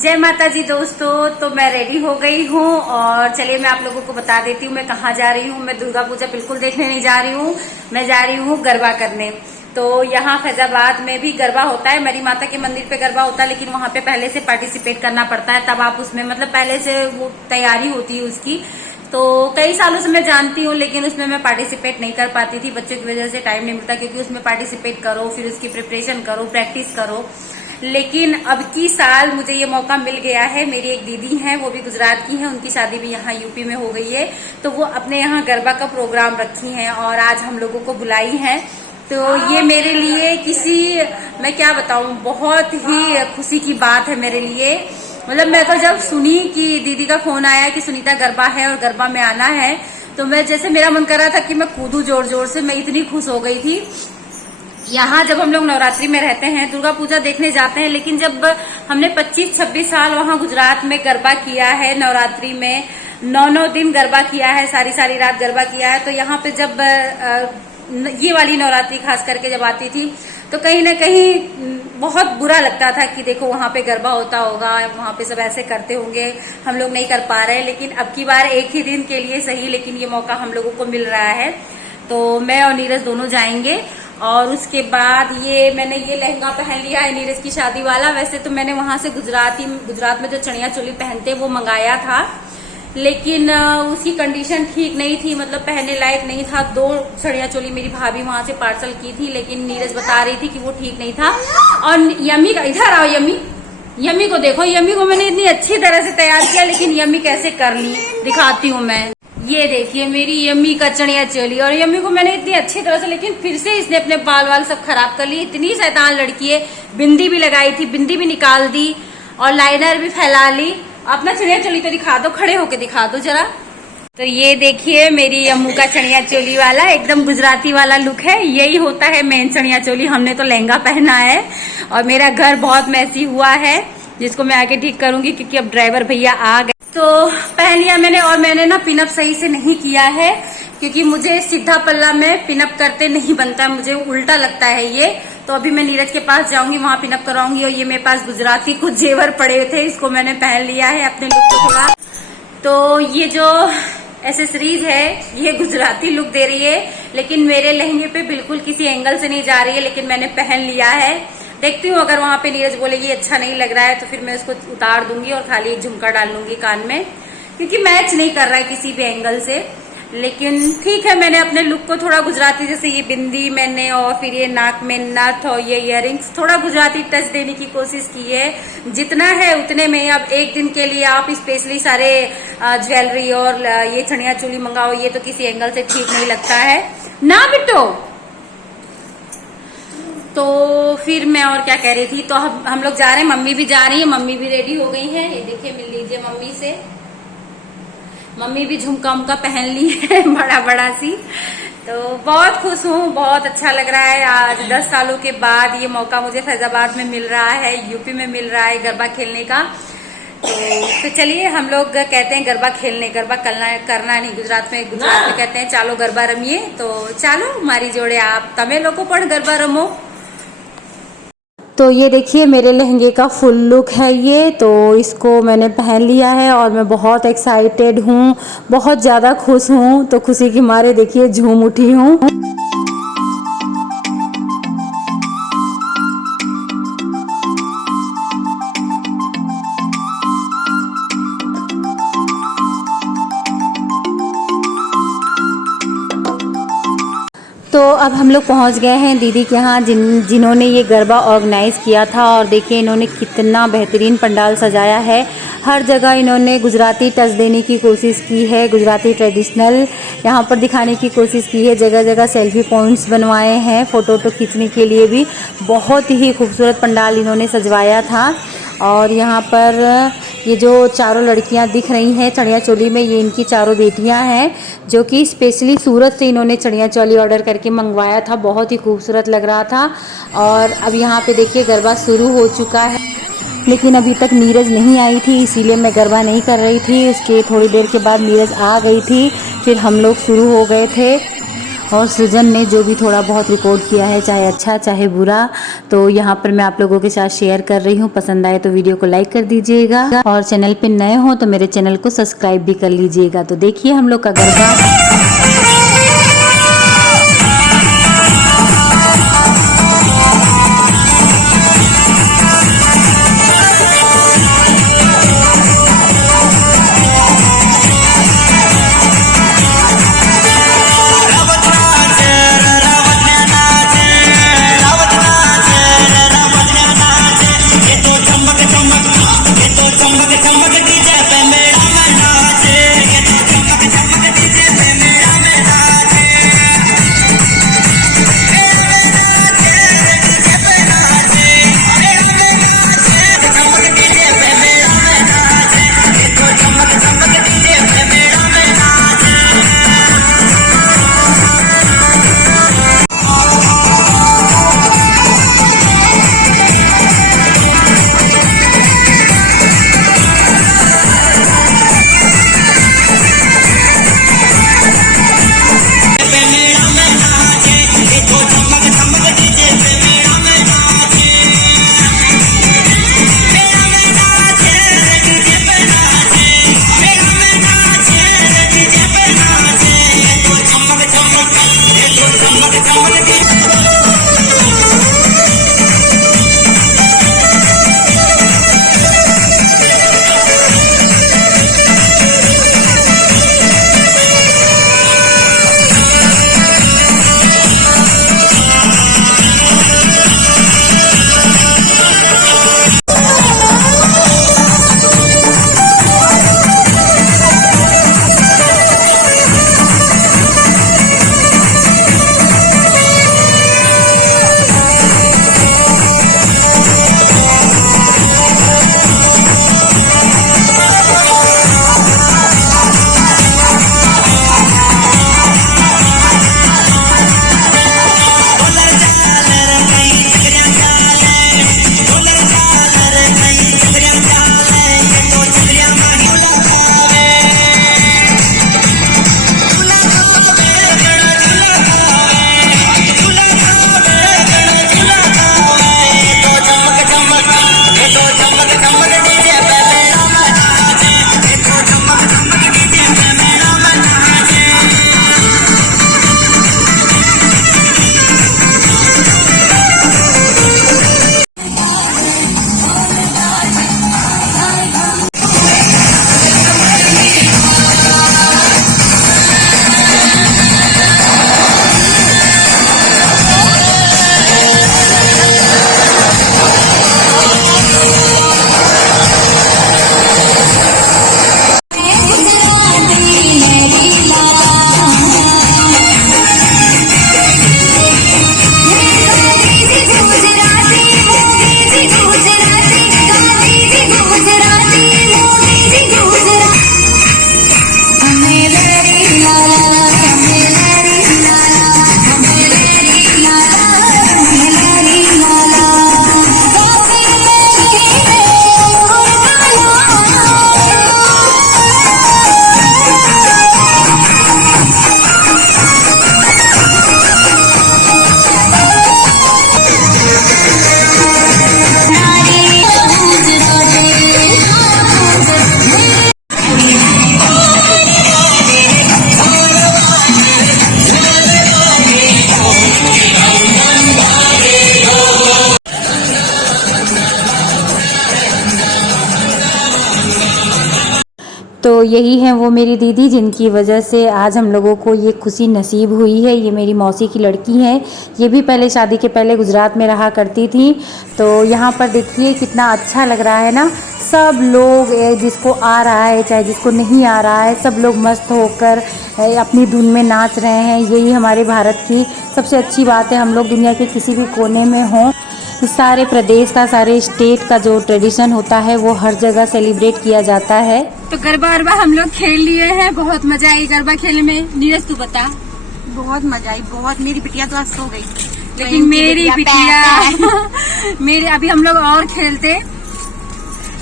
जय माता जी दोस्तों। तो मैं रेडी हो गई हूँ और चलिए मैं आप लोगों को बता देती हूँ मैं कहाँ जा रही हूँ। मैं दुर्गा पूजा बिल्कुल देखने नहीं जा रही हूँ, मैं जा रही हूँ गरबा करने। तो यहाँ फैजाबाद में भी गरबा होता है, मेरी माता के मंदिर पे गरबा होता है, लेकिन वहाँ पे पहले से पार्टिसिपेट करना पड़ता है, तब आप उसमें मतलब पहले से वो तैयारी होती है उसकी। तो कई सालों से मैं जानती हूँ, लेकिन उसमें मैं पार्टिसिपेट नहीं कर पाती थी, बच्चों की वजह से टाइम नहीं मिलता, क्योंकि उसमें पार्टिसिपेट करो, फिर उसकी प्रिपरेशन करो, प्रैक्टिस करो। लेकिन अब की साल मुझे ये मौका मिल गया है। मेरी एक दीदी हैं, वो भी गुजरात की हैं, उनकी शादी भी यहाँ यूपी में हो गई है, तो वो अपने यहाँ गरबा का प्रोग्राम रखी हैं और आज हम लोगों को बुलाई हैं। तो ये मेरे लिए मैं क्या बताऊं, बहुत ही खुशी की बात है मेरे लिए। मतलब मैं तो जब सुनी कि दीदी का फोन आया कि सुनीता गरबा है और गरबा में आना है, तो मैं जैसे मेरा मन कर रहा था कि मैं कूदूं जोर जोर से, मैं इतनी खुश हो गई थी। यहाँ जब हम लोग नवरात्रि में रहते हैं, दुर्गा पूजा देखने जाते हैं, लेकिन जब हमने 25-26 साल वहाँ गुजरात में गरबा किया है, नवरात्रि में 9 दिन गरबा किया है, सारी सारी रात गरबा किया है, तो यहाँ पे जब ये वाली नवरात्रि खास करके जब आती थी, तो कहीं ना कहीं बहुत बुरा लगता था कि देखो वहाँ पे गरबा होता होगा, वहाँ पे सब ऐसे करते होंगे, हम लोग नहीं कर पा रहे। लेकिन अब की बार एक ही दिन के लिए सही, लेकिन ये मौका हम लोगों को मिल रहा है, तो मैं और नीरज दोनों जाएंगे। और उसके बाद मैंने ये लहंगा पहन लिया है नीरज की शादी वाला। वैसे तो मैंने वहां से गुजरात में जो चनिया चोली पहनते वो मंगाया था, लेकिन उसकी कंडीशन ठीक नहीं थी, मतलब पहनने लायक नहीं था। 2 चनिया चोली मेरी भाभी वहां से पार्सल की थी, लेकिन नीरज बता रही थी कि वो ठीक नहीं था। और यम्मी का, इधर आओ यम्मी को देखो, यम्मी को मैंने इतनी अच्छी तरह से तैयार किया, लेकिन यम्मी कैसे कर ली दिखाती हूँ मैं। ये देखिए मेरी यम्मी का चनिया चोली, और यम्मी को मैंने इतनी अच्छी तरह से, लेकिन फिर से इसने अपने बाल सब खराब कर लिए। इतनी शैतान लड़की है। बिंदी भी लगाई थी, बिंदी भी निकाल दी और लाइनर भी फैला ली। अपना चनिया चोली तो दिखा दो, खड़े होके दिखा दो जरा। तो ये देखिए मेरी यम्मू का चनिया चोली वाला एकदम गुजराती वाला लुक है। यही होता है मेन चनिया चोली। हमने तो लहंगा पहना है और मेरा घर बहुत मैसी हुआ है, जिसको मैं आके ठीक करूंगी, क्योंकि अब ड्राइवर भैया आ गए। तो पहन लिया मैंने, और मैंने ना पिनअप सही से नहीं किया है, क्योंकि मुझे सीधा पल्ला में पिनअप करते नहीं बनता है, मुझे उल्टा लगता है ये। तो अभी मैं नीरज के पास जाऊंगी, वहां पिनअप कराऊंगी। और ये मेरे पास गुजराती कुछ जेवर पड़े थे, इसको मैंने पहन लिया है अपने लुक को थोड़ा। तो ये जो एसेसरीज है ये गुजराती लुक दे रही है, लेकिन मेरे लहंगे पे बिल्कुल किसी एंगल से नहीं जा रही है, लेकिन मैंने पहन लिया है। देखती हूँ, अगर वहां पे नीरज बोलेगी अच्छा नहीं लग रहा है, तो फिर मैं उसको उतार दूंगी और खाली एक झुमका डाल लूंगी कान में, क्योंकि मैच नहीं कर रहा है किसी भी एंगल से। लेकिन ठीक है, मैंने अपने लुक को थोड़ा गुजराती, जैसे ये बिंदी मैंने, और फिर ये नाक में नथ और ये इयररिंग्स, थोड़ा गुजराती टच देने की कोशिश की है। जितना है उतने में। अब एक दिन के लिए आप स्पेशली सारे ज्वेलरी और ये चनिया चोली मंगाओ, ये तो किसी एंगल से ठीक नहीं लगता है ना बिट्टो। तो फिर मैं और क्या कह रही थी, तो हम लोग जा रहे हैं, मम्मी भी जा रही है, मम्मी भी रेडी हो गई है। ये देखिए, मिल लीजिए मम्मी से। मम्मी भी झुमका उमका पहन ली है बड़ा बड़ा सी। तो बहुत खुश हूँ, बहुत अच्छा लग रहा है। आज 10 सालों के बाद ये मौका मुझे फैजाबाद में मिल रहा है, यूपी में मिल रहा है गरबा खेलने का। तो चलिए, हम लोग कहते हैं गरबा खेलने, गरबा करना नहीं, गुजरात में कहते हैं चालो गरबा रमिए। तो चालो मारी जोड़े आप, तमे लोगों पण गरबा रमो। तो ये देखिए मेरे लहंगे का फुल लुक है ये। तो इसको मैंने पहन लिया है और मैं बहुत एक्साइटेड हूँ, बहुत ज़्यादा खुश हूँ। तो खुशी के मारे देखिए झूम उठी हूँ। तो अब हम लोग पहुंच गए हैं दीदी के यहाँ, जिन्होंने ये गरबा ऑर्गेनाइज़ किया था। और देखिए इन्होंने कितना बेहतरीन पंडाल सजाया है। हर जगह इन्होंने गुजराती टच देने की कोशिश की है, गुजराती ट्रेडिशनल यहाँ पर दिखाने की कोशिश की है। जगह जगह सेल्फी पॉइंट्स बनवाए हैं, फ़ोटो खींचने के लिए भी। बहुत ही खूबसूरत पंडाल इन्होंने सजवाया था। और यहाँ पर ये जो चारों लड़कियां दिख रही हैं चनिया चोली में, ये इनकी चारों बेटियां हैं, जो कि स्पेशली सूरत से इन्होंने चनिया चोली ऑर्डर करके मंगवाया था। बहुत ही खूबसूरत लग रहा था। और अब यहाँ पे देखिए गरबा शुरू हो चुका है, लेकिन अभी तक नीरज नहीं आई थी, इसीलिए मैं गरबा नहीं कर रही थी। उसके थोड़ी देर के बाद नीरज आ गई थी, फिर हम लोग शुरू हो गए थे। और सृजन ने जो भी थोड़ा बहुत रिकॉर्ड किया है, चाहे अच्छा चाहे बुरा, तो यहाँ पर मैं आप लोगों के साथ शेयर कर रही हूँ। पसंद आए तो वीडियो को लाइक कर दीजिएगा और चैनल पे नए हो तो मेरे चैनल को सब्सक्राइब भी कर लीजिएगा। तो देखिए हम लोग का गरबा। तो यही है वो मेरी दीदी जिनकी वजह से आज हम लोगों को ये खुशी नसीब हुई है। ये मेरी मौसी की लड़की है। ये भी पहले शादी के पहले गुजरात में रहा करती थी। तो यहाँ पर देखिए कितना अच्छा लग रहा है ना। सब लोग जिसको आ रहा है चाहे जिसको नहीं आ रहा है, सब लोग मस्त होकर अपनी धुन में नाच रहे हैं। यही हमारे भारत की सबसे अच्छी बात है। हम लोग दुनिया के किसी भी कोने में हों, सारे प्रदेश का, सारे स्टेट का जो ट्रेडिशन होता है वो हर जगह सेलिब्रेट किया जाता है। तो गरबा वरबा हम लोग खेल लिए हैं, बहुत मजा आई गरबा खेलने में। नीरज तू बता। बहुत मजा आई, बहुत। मेरी बिटिया तो सो गई, लेकिन मेरी बिटिया मेरे अभी हम लोग और खेलते,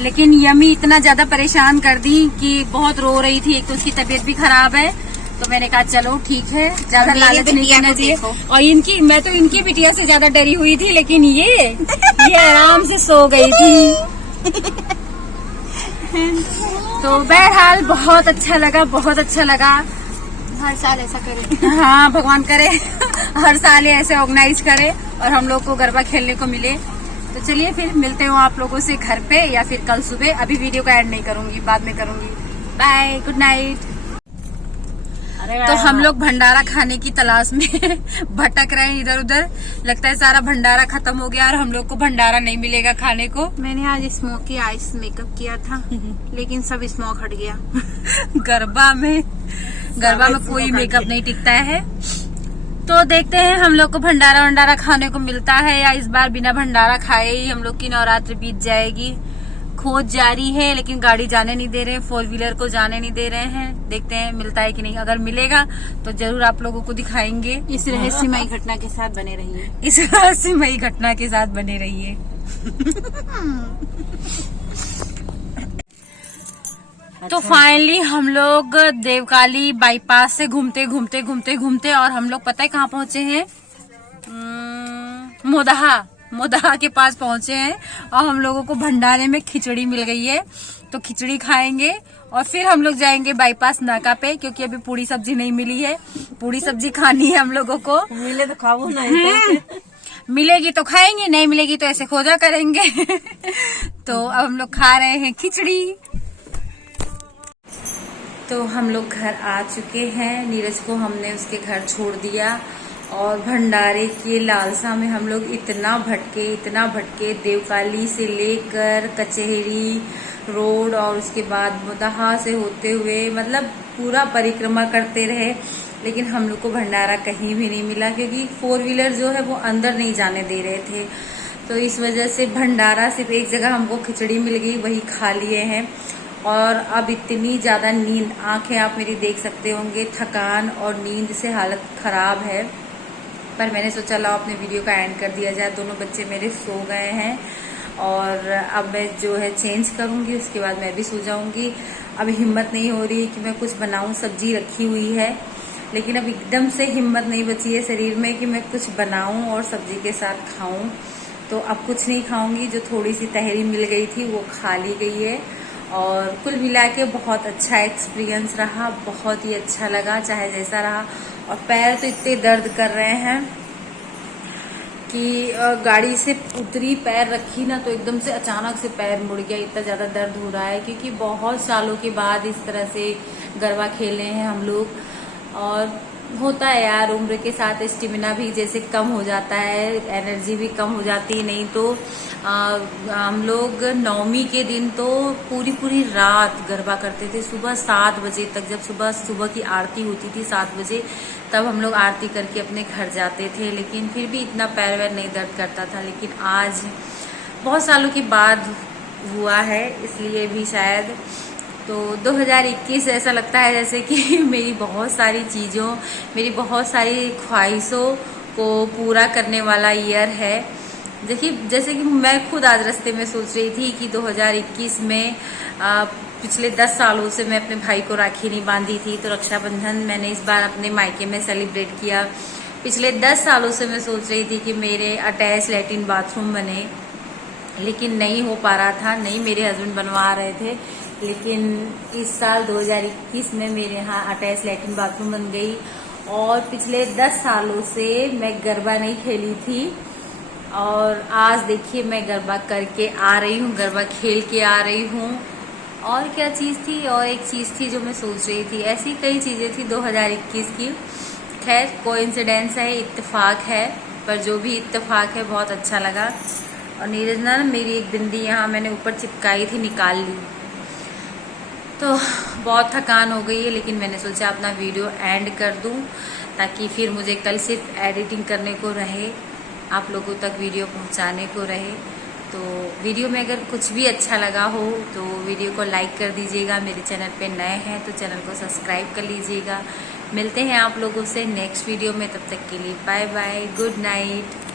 लेकिन यमी इतना ज्यादा परेशान कर दी कि बहुत रो रही थी। एक तो उसकी तबीयत भी खराब है, तो मैंने कहा चलो ठीक है, ज्यादा मेरी लालच नहीं बिटिया करना को चाहिए। देखो। और मैं तो इनकी बिटिया से ज्यादा डरी हुई थी, लेकिन ये आराम से सो गई थी। तो बहरहाल बहुत अच्छा लगा, बहुत अच्छा लगा। हर साल ऐसा करे। हाँ, भगवान करे हर साल ये ऐसे ऑर्गेनाइज करे और हम लोग को गरबा खेलने को मिले। तो चलिए फिर मिलते हो आप लोगों से घर पे या फिर कल सुबह। अभी वीडियो का एंड नहीं करूंगी, बाद में करूंगी। Bye, good night. तो हम लोग भंडारा खाने की तलाश में भटक रहे हैं इधर उधर। लगता है सारा भंडारा खत्म हो गया और हम लोग को भंडारा नहीं मिलेगा खाने को। मैंने आज स्मोकी आइस मेकअप किया था लेकिन सब स्मोक हट गया। गरबा में कोई मेकअप नहीं टिकता है। तो देखते हैं हम लोग को भंडारा वंडारा खाने को मिलता है या इस बार बिना भंडारा खाए ही हम लोग की नवरात्रि बीत जाएगी। खोज जारी है, लेकिन गाड़ी जाने नहीं दे रहे हैं, 4 व्हीलर को जाने नहीं दे रहे हैं। देखते हैं मिलता है कि नहीं। अगर मिलेगा तो जरूर आप लोगों को दिखाएंगे। इस रहस्यमयी घटना के साथ बने रहिए। इस रहस्यमयी घटना के साथ बने रहिए। तो फाइनली हम लोग देवकाली बाईपास से घूमते और हम लोग पता है कहाँ पहुँचे हैं? मोदहा के पास पहुँचे हैं और हम लोगों को भंडारे में खिचड़ी मिल गई है। तो खिचड़ी खाएंगे और फिर हम लोग जाएंगे बाईपास नाका पे, क्योंकि अभी पूरी सब्जी नहीं मिली है। पूरी सब्जी खानी है हम लोगों को। मिले तो खाओ नहीं। मिलेगी तो खाएंगे, नहीं मिलेगी तो ऐसे खोजा करेंगे। तो अब हम लोग खा रहे हैं खिचड़ी। तो हम लोग घर आ चुके हैं। नीरज को हमने उसके घर छोड़ दिया और भंडारे की लालसा में हम लोग इतना भटके देवकाली से लेकर कचहरी रोड और उसके बाद मोदहा से होते हुए मतलब पूरा परिक्रमा करते रहे, लेकिन हम लोग को भंडारा कहीं भी नहीं मिला, क्योंकि 4 व्हीलर जो है वो अंदर नहीं जाने दे रहे थे। तो इस वजह से भंडारा सिर्फ एक जगह हमको खिचड़ी मिल गई, वही खा लिए हैं। और अब इतनी ज़्यादा नींद, आंखें आप मेरी देख सकते होंगे, थकान और नींद से हालत ख़राब है। पर मैंने सोचा लाओ अपने वीडियो का एंड कर दिया जाए। दोनों बच्चे मेरे सो गए हैं और अब मैं जो है चेंज करूँगी, उसके बाद मैं भी सो जाऊँगी। अब हिम्मत नहीं हो रही कि मैं कुछ बनाऊँ। सब्जी रखी हुई है, लेकिन अब एकदम से हिम्मत नहीं बची है शरीर में कि मैं कुछ बनाऊँ और सब्जी के साथ खाऊँ। तो अब कुछ नहीं खाऊँगी। जो थोड़ी सी तहरी मिल गई थी वो खा ली गई है। और कुल मिला के बहुत अच्छा एक्सपीरियंस रहा, बहुत ही अच्छा लगा, चाहे जैसा रहा। और पैर तो इतने दर्द कर रहे हैं कि गाड़ी से उतरी, पैर रखी ना तो एकदम से अचानक से पैर मुड़ गया। इतना ज़्यादा दर्द हो रहा है क्योंकि बहुत सालों के बाद इस तरह से गरबा खेले हैं हम लोग। और होता है यार, उम्र के साथ स्टेमिना भी जैसे कम हो जाता है, एनर्जी भी कम हो जाती है। नहीं तो हम लोग नवमी के दिन तो पूरी रात गरबा करते थे, सुबह 7 बजे तक। जब सुबह की आरती होती थी 7 बजे, तब हम लोग आरती करके अपने घर जाते थे। लेकिन फिर भी इतना पैर वैर नहीं दर्द करता था। लेकिन आज बहुत सालों के बाद हुआ है, इसलिए भी शायद। तो 2021 ऐसा लगता है जैसे कि मेरी बहुत सारी चीज़ों, मेरी बहुत सारी ख्वाहिशों को पूरा करने वाला ईयर है। जैसे कि मैं खुद आज रास्ते में सोच रही थी कि 2021 में पिछले 10 सालों से मैं अपने भाई को राखी नहीं बांधी थी, तो रक्षाबंधन मैंने इस बार अपने मायके में सेलिब्रेट किया। पिछले 10 सालों से मैं सोच रही थी कि मेरे अटैच लैट्रिन बाथरूम बने, लेकिन नहीं हो पा रहा था। नहीं, मेरे हस्बैंड बनवा रहे थे, लेकिन इस साल 2021 में मेरे यहाँ अटैच लैट्रिन बाथरूम बन गई। और पिछले 10 सालों से मैं गरबा नहीं खेली थी और आज देखिए मैं गरबा करके आ रही हूँ, गरबा खेल के आ रही हूँ। और क्या चीज़ थी, और एक चीज़ थी जो मैं सोच रही थी। ऐसी कई चीज़ें थी 2021 की। खैर कोइंसिडेंस है, इत्तेफाक है, पर जो भी इत्तेफाक है बहुत अच्छा लगा। और नीरज ना मेरी एक बिंदी यहाँ मैंने ऊपर चिपकाई थी, निकाल ली। तो बहुत थकान हो गई है, लेकिन मैंने सोचा अपना वीडियो एंड कर दूं ताकि फिर मुझे कल सिर्फ एडिटिंग करने को रहे, आप लोगों तक वीडियो पहुंचाने को रहे। तो वीडियो में अगर कुछ भी अच्छा लगा हो तो वीडियो को लाइक कर दीजिएगा। मेरे चैनल पे नए हैं तो चैनल को सब्सक्राइब कर लीजिएगा। मिलते हैं आप लोगों से नेक्स्ट वीडियो में, तब तक के लिए बाय बाय, गुड नाइट।